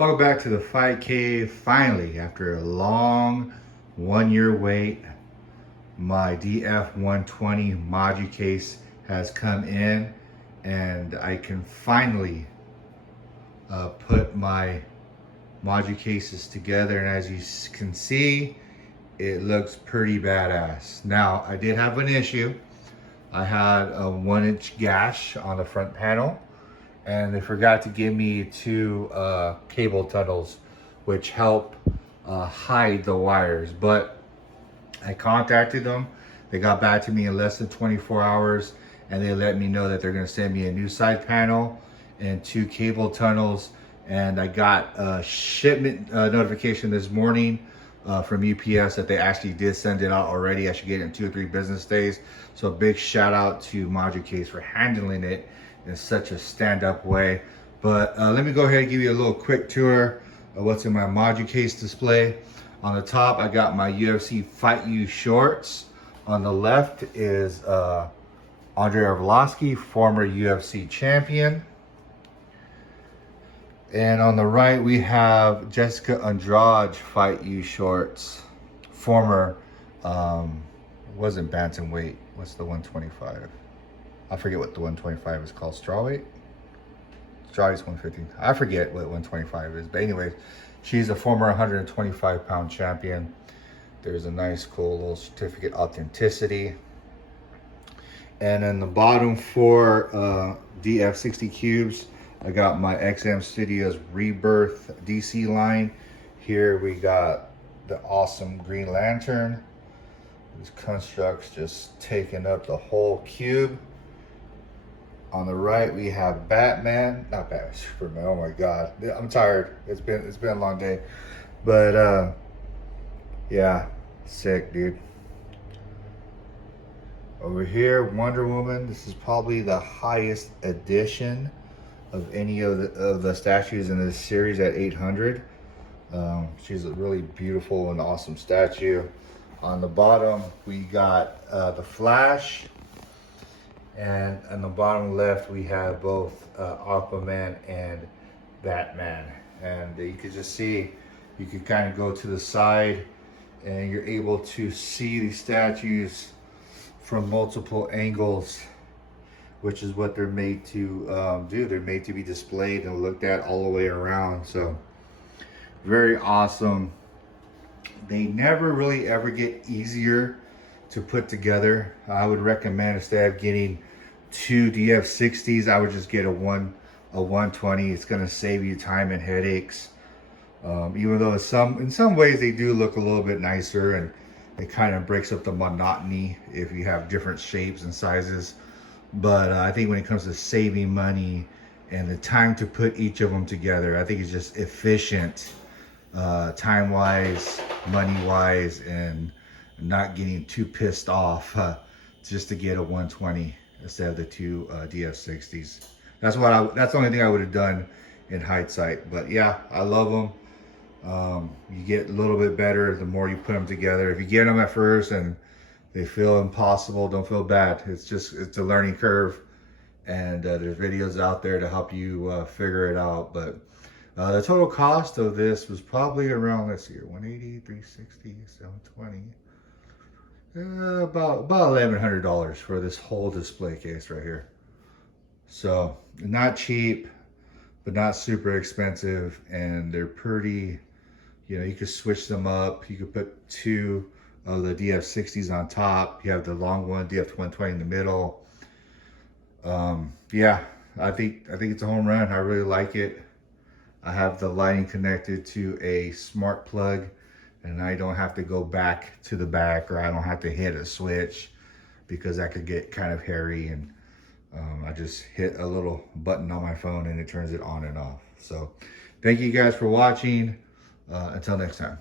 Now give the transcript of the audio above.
Welcome back to the Fight Cave. Finally, after a long 1-year wait, my DF120 Moducase has come in and I can finally put my Moducases together, and as you can see, it looks pretty badass. Now, I did have an issue. I had a 1-inch gash on the front panel, and they forgot to give me 2 cable tunnels, which help hide the wires. But I contacted them. They got back to me in less than 24 hours, and they let me know that they're going to send me a new side panel and 2 cable tunnels. And I got a shipment notification this morning from UPS that they actually did send it out already. I should get it in 2 or 3 business days. So a big shout out to Moducase for handling it in such a stand-up way. But let me go ahead and give you a little quick tour of what's in my Moducase display. On the top, I got my UFC Fight You shorts. On the left is Andrei Arlovski, former UFC champion. And on the right, we have Jessica Andrade Fight You shorts, former, wasn't bantamweight, what's the 125? I forget what the 125 is called, strawweight? Strawweight's 150. I forget what 125 is, but anyways, she's a former 125-pound champion. There's a nice, cool little certificate authenticity. And then the bottom 4 DF60 cubes, I got my XM Studios Rebirth DC line. Here we got the awesome Green Lantern. This construct's just taking up the whole cube. On the right, we have Batman, not Batman, Superman. Oh my God, I'm tired. It's been a long day, but yeah, sick, dude. Over here, Wonder Woman. This is probably the highest edition of any of the statues in this series at 800. She's a really beautiful and awesome statue. On the bottom, we got the Flash. And on the bottom left, we have both Aquaman and Batman. And you can just see, you can kind of go to the side and you're able to see these statues from multiple angles, which is what they're made to do. They're made to be displayed and looked at all the way around. So very awesome. They never really ever get easier to put together. I would recommend, instead of getting 2 DF60s, I would just get a 120. It's going to save you time and headaches. Even though in some ways they do look a little bit nicer, and it kind of breaks up the monotony if you have different shapes and sizes. But I think when it comes to saving money and the time to put each of them together, I think it's just efficient, time-wise, money-wise, and not getting too pissed off just to get a 120 instead of the 2 DF60s. That's the only thing I would have done in hindsight. But yeah, I love them. You get a little bit better the more you put them together. If you get them at first and they feel impossible, don't feel bad. It's a learning curve, and there's videos out there to help you figure it out. But the total cost of this was probably around, let's see here, 180, 360, 720. About $1,100 for this whole display case right here. So not cheap, but not super expensive, and they're pretty, you could switch them up. You could put 2 of the DF60s on top. You have the long one, DF120 in the middle. Yeah, I think it's a home run. I really like it. I have the lighting connected to a smart plug, and I don't have to go back to the back, or I don't have to hit a switch, because that could get kind of hairy. And I just hit a little button on my phone and it turns it on and off. So thank you guys for watching. Until next time.